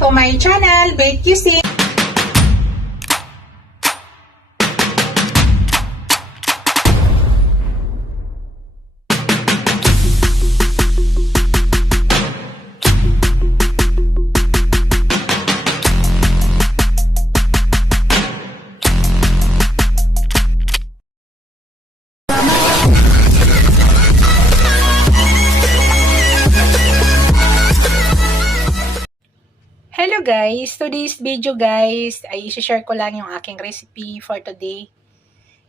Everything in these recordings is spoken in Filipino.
to my channel, Bake Cuisine. Hello guys! Today's video guys ay i-share ko lang yung aking recipe for today.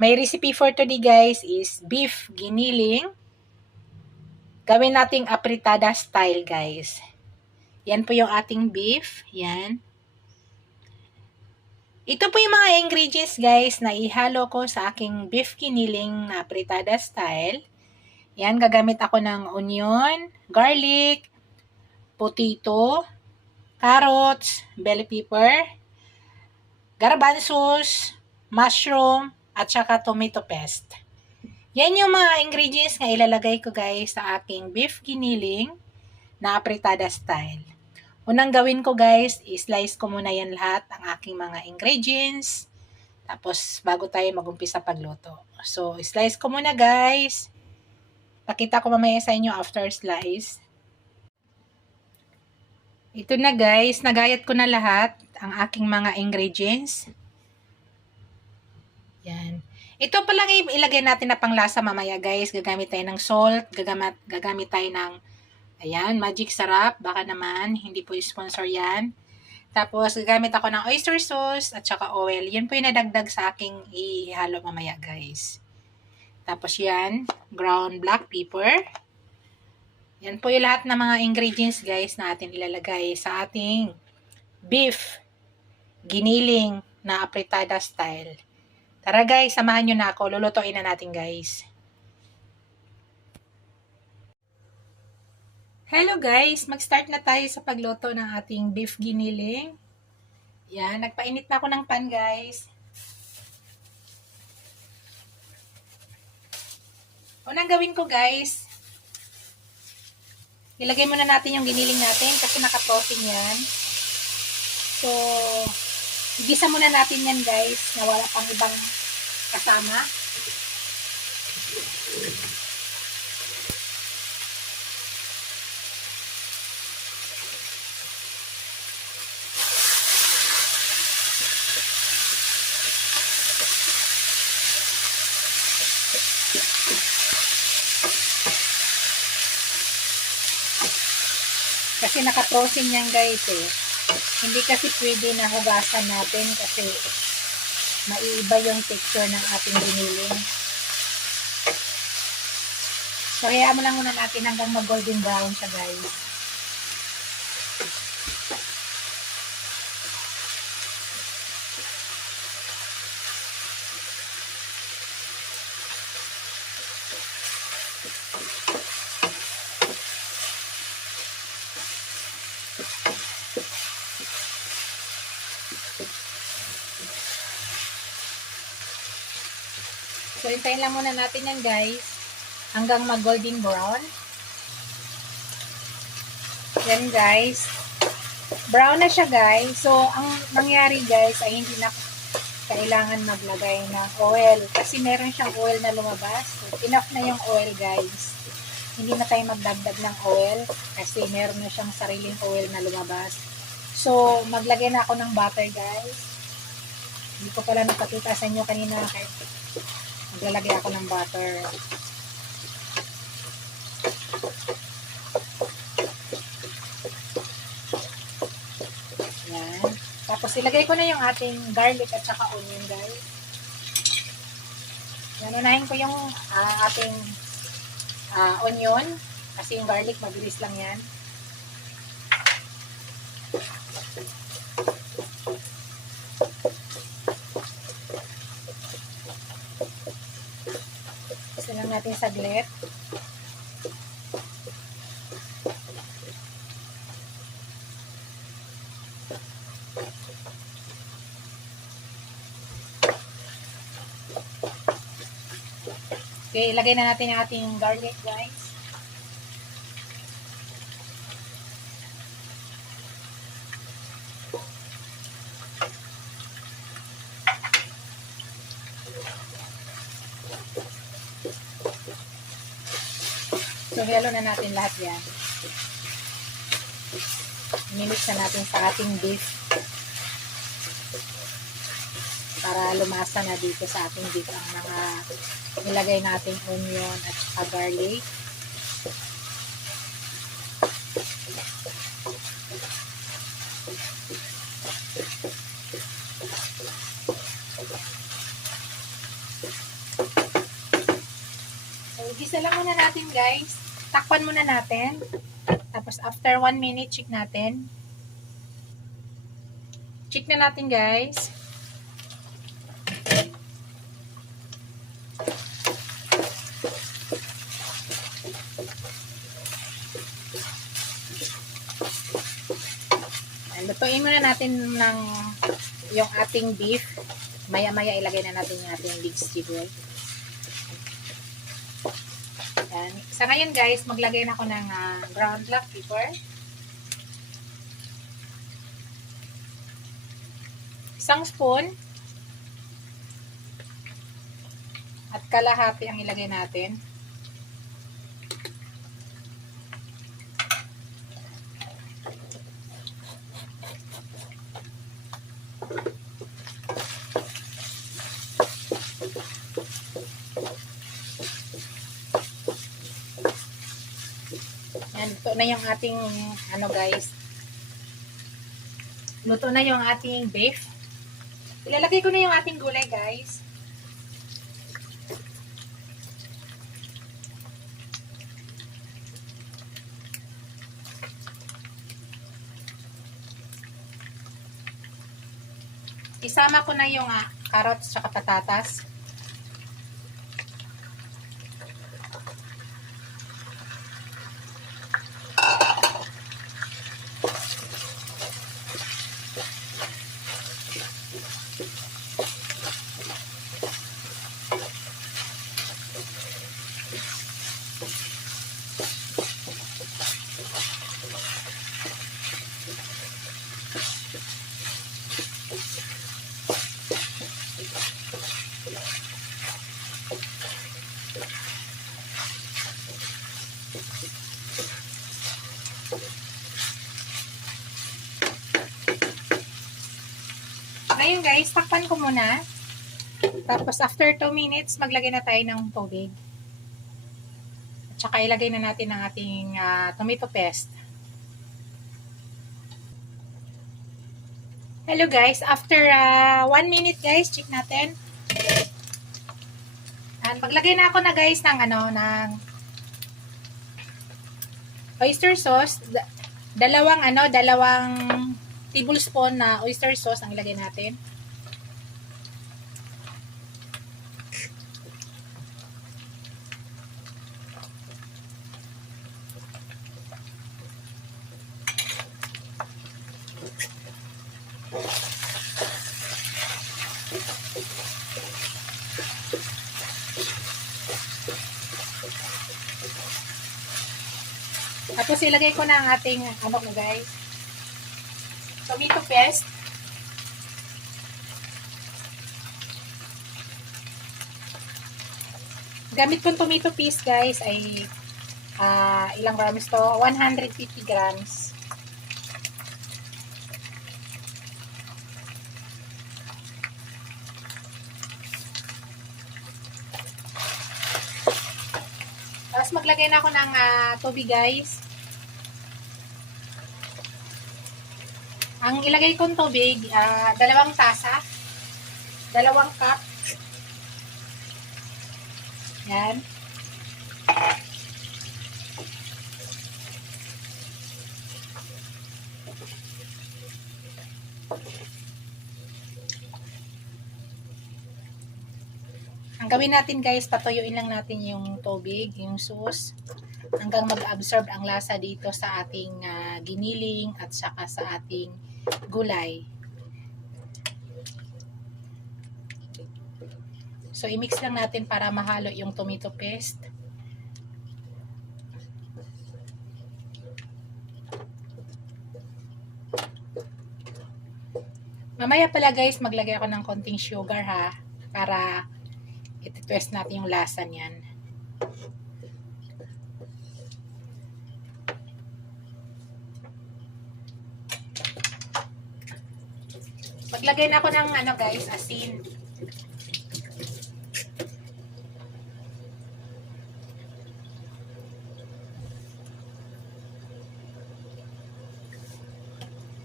My recipe for today guys is beef giniling. Gawin nating apritada style guys. Yan po yung ating beef. Yan. Ito po yung mga ingredients guys na ihalo ko sa aking beef giniling na apritada style. Yan, gagamit ako ng onion, garlic, potato, carrots, bell pepper, garbanzos, mushroom, at saka tomato paste. Yan yung mga ingredients na ilalagay ko guys sa aking beef giniling na apritada style. Unang gawin ko guys, i-slice ko muna yan lahat ang aking mga ingredients. Tapos bago tayo mag-umpisa pagluto. So, slice ko muna guys. Pakita ko mamaya sa inyo after slice. Ito na guys, nagayat ko na lahat ang aking mga ingredients. Yan. Ito pa lang ilagay natin na panglasa mamaya guys. Gagamit tayo ng salt, gagamit tayo ng ayan, magic sarap. Baka naman, hindi po sponsor yan. Tapos gagamit ako ng oyster sauce at saka oil. Yan po yung nadagdag sa aking ihalo mamaya guys. Tapos yan, ground black pepper. Yan po yung lahat ng mga ingredients guys na atin ilalagay sa ating beef giniling na apritada style. Tara guys, samahan nyo na ako. Lulutuin na natin guys. Hello guys, mag-start na tayo sa pagluto ng ating beef giniling. Yan, nagpainit na ako ng pan guys. Unang gawin ko guys, ilagay muna natin yung giniling natin kasi naka-frozen yan. So, igisa muna natin yan guys na wala pang ibang kasama. Kasi naka-frozen yan guys eh. Hindi kasi pwede na hugasan natin kasi maiiba yung texture ng ating giniling. So, hayaan mo lang muna natin hanggang mag-golden brown siya guys. So, hintayin lang muna natin yan guys hanggang mag-golden brown. Yan guys. Brown na siya guys. So, ang mangyari guys ay hindi na kailangan maglagay ng oil. Kasi meron siyang oil na lumabas. So, enough na yung oil guys. Hindi na tayo magdagdag ng oil kasi meron na siyang sariling oil na lumabas. So, maglagay na ako ng butter guys. Hindi ko pala napakita sa inyo kanina kahit maglalagay ako ng butter. Yan. Tapos ilagay ko na yung ating garlic at saka onion guys. Yan, unahin ko yung ating onion. Kasi yung garlic mabilis lang yan. Isa lang natin saglit. Okay, ilagay na natin yung ating garlic guys. So, halo na natin lahat yan. Minix na natin sa ating beef para lumasa na dito sa ating beef ang mga nilagay nating onion at saka garlic. So, gisa lang muna natin guys. Takpan muna natin. Tapos after 1 minute, check natin. Check na natin guys. Lutuin muna natin ng yung ating beef. Maya-maya ilagay na natin yung ating vegetable. Yan. Sa ngayon guys, maglagay na ako ng ground black pepper. Isang spoon. At kalahati ang ilagay natin. Yan, luto na yung ating ano guys. Luto na yung ating beef. Ilalagay ko na yung ating gulay guys. Isama ko na yung carrots at patatas. Ngayon guys, takpan ko muna. Tapos after 2 minutes, maglagay na tayo ng tubig. At saka ilagay na natin ang ating tomato paste. Hello guys, after 1 minute guys, check natin. And maglagay na ako na guys ng ng oyster sauce. Dalawang tablespoon na oyster sauce ang ilagay natin. Tapos ilagay ko na ang ating guys, tomato paste. Gamit kong tomato paste guys ay ilang grams to? 150 grams. Tapos maglagay na ako ng tubig guys. Ang ilagay kong tubig, 2 tasa, 2 cup. Yan. Ang gawin natin guys, patuyuin lang natin yung tubig, yung sauce, hanggang mag-absorb ang lasa dito sa ating giniling at saka sa ating gulay. So, i-mix lang natin para mahalo yung tomato paste. Mamaya pala guys, maglagay ako ng konting sugar ha, para iti-twist natin yung lasa niyan. Maglagay na ako ng ano guys, asin.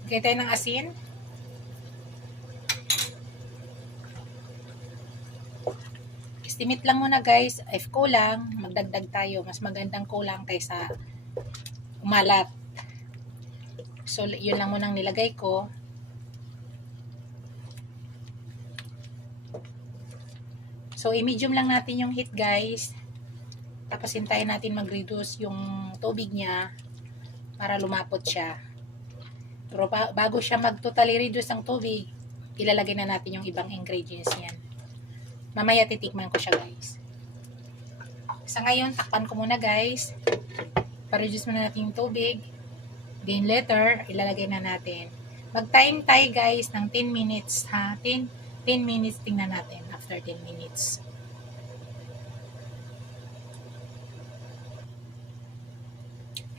Maglagay tayo ng asin. Estimate lang muna guys. If kulang, magdagdag tayo. Mas magandang kulang kaysa umalat. So, yun lang munang nilagay ko. So, i-medium lang natin yung heat guys. Tapos, hintayin natin mag-reduce yung tubig niya para lumapot siya. Pero bago siya mag-totally reduce ang tubig, ilalagay na natin yung ibang ingredients niyan. Mamaya titikman ko siya guys. Sa ngayon, takpan ko muna guys. Pa-reduce muna natin yung tubig. Then later, ilalagay na natin. Mag-time tayo guys ng 10 minutes ha. 10 minutes tingnan natin after 10 minutes.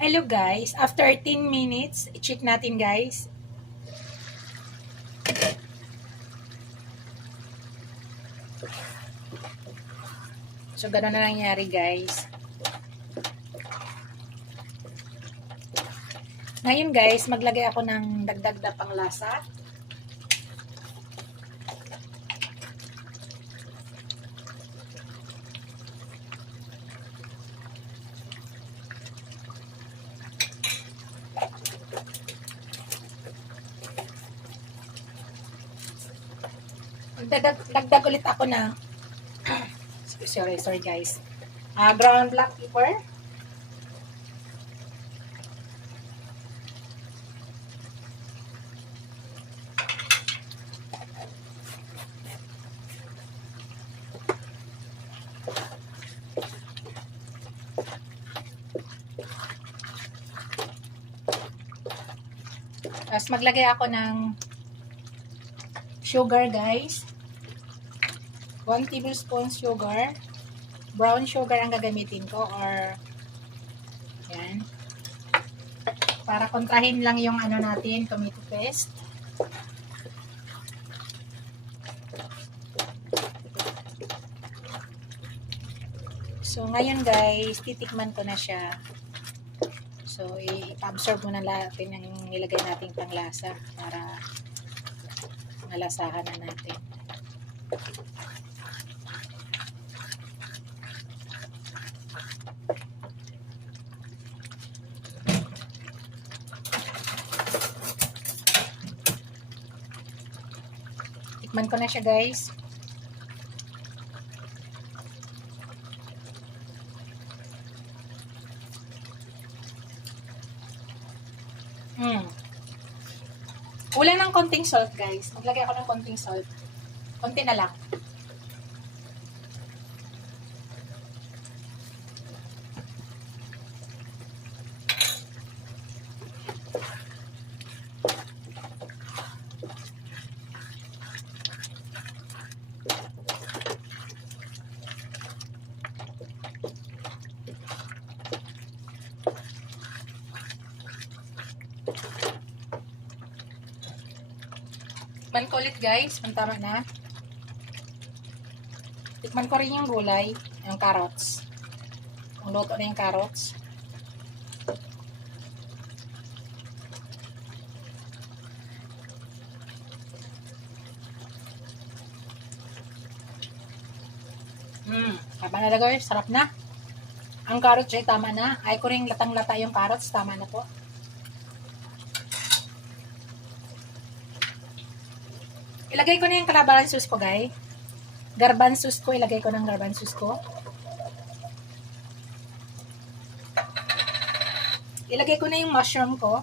Hello guys, after 10 minutes, i-check natin guys. So, gano'n na nangyari guys. Ngayon guys, maglagay ako ng dagdag na panglasa. Dagdag ulit ako ng sorry guys. Brown black pepper. Tapos maglagay ako ng sugar guys. 1 tablespoon sugar. Brown sugar ang gagamitin ko or yan. Para kontrahin lang yung ano natin, tomato paste. So ngayon guys, titikman ko na siya. So i-absorb muna natin yung nilagay nating panglasa para malasahan na natin. Tikman ko na siya guys. Kulang ng konting salt guys. Maglagay ako ng konting salt. Konti na lang. Tikman ko ulit guys, tama na. Tikman ko rin yung gulay, yung carrots. Kung luto na yung carrots. Tama na guys, sarap na. Ang carrots ay tama na. Ay ko rin latang-lata yung carrots, tama na po. Ilagay ko na yung calabaransus ko, guys. Garbanzus ko, ilagay ko ng garbanzus ko. Ilagay ko na yung mushroom ko.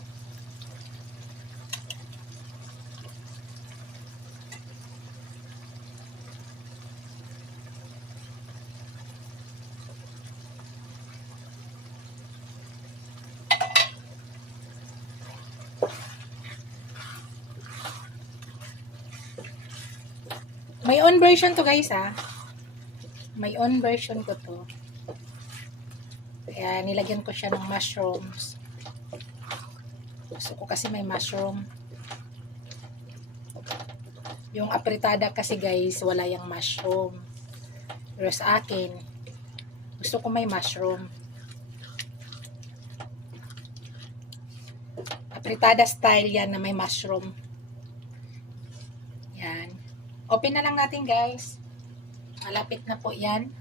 May own version to guys ha. May own version ko to. Kaya nilagyan ko siya ng mushrooms. Gusto ko kasi may mushroom. Yung apritada kasi guys, wala yung mushroom. Pero sa akin, gusto ko may mushroom. Apritada style yan na may mushroom. Yan. Open na lang natin guys. Malapit na po yan.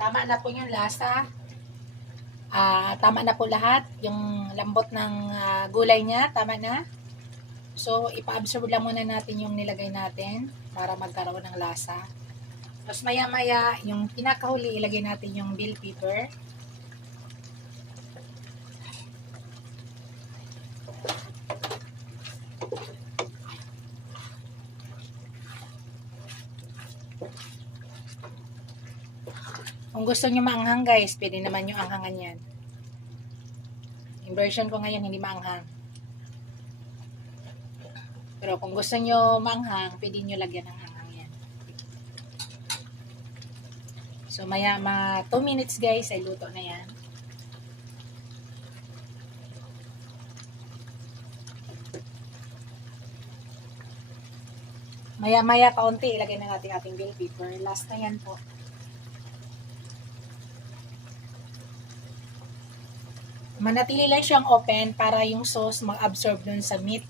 Tama na po yung lasa. Tama na po lahat. Yung lambot ng gulay niya, tama na. So, ipa-absorb lang muna natin yung nilagay natin para magkaroon ng lasa. Tapos maya-maya, yung pinakahuli, ilagay natin yung bell pepper. Kung gusto nyo maanghang guys, pwede naman yung anghangan yan. Yung version ko ngayon, hindi maanghang. Pero kung gusto nyo maanghang, pwede nyo lagyan ng anghang yan. So, maya 2 minutes guys, ay luto na yan. Maya kaunti, ilagay na natin ating bell pepper. Last na yan po. Manatili lang siyang open para yung sauce mag-absorb dun sa meat.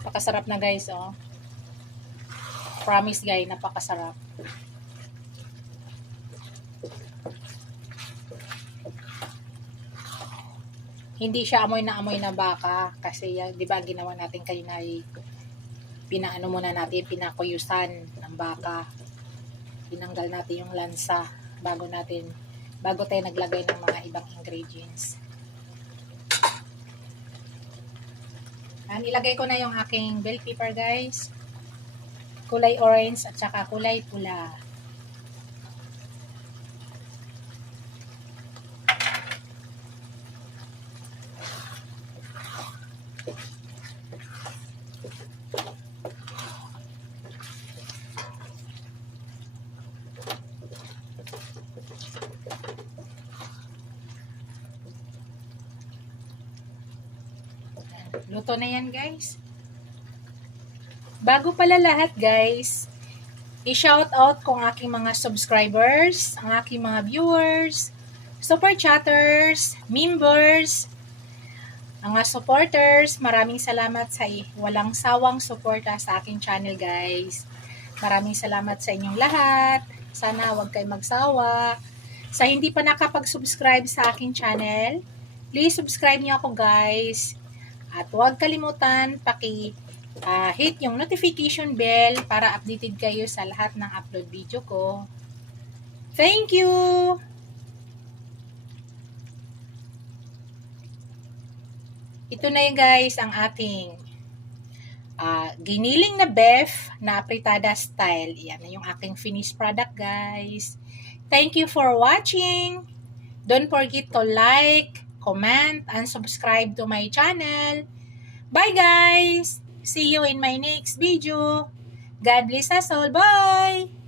Napakasarap na guys, oh. Promise guys, napakasarap. Hindi siya amoy na baka kasi di ba ginawa natin kanina ay pinaano muna natin, pinakuyusan ng baka. Tinanggal natin yung lansa bago tayo naglagay ng mga ibang ingredients. Ilagay ko na yung aking bell pepper guys. Kulay orange at saka kulay pula. Luto na yan guys. Bago pala lahat guys, i-shout out kong aking mga subscribers, ang aking mga viewers, super chatters, members, mga supporters. Maraming salamat sa walang sawang suporta sa aking channel guys. Maraming salamat sa inyong lahat. Sana huwag kayo magsawa. Sa hindi pa nakapag-subscribe sa aking channel, please subscribe niyo ako guys. At huwag kalimutan hit yung notification bell para updated kayo sa lahat ng upload video ko. Thank you! Ito na yun guys ang ating giniling na beef na apritada style. Yan na yung aking finished product guys. Thank you for watching. Don't forget to like, comment, and subscribe to my channel. Bye guys! See you in my next video. God bless us all. Bye!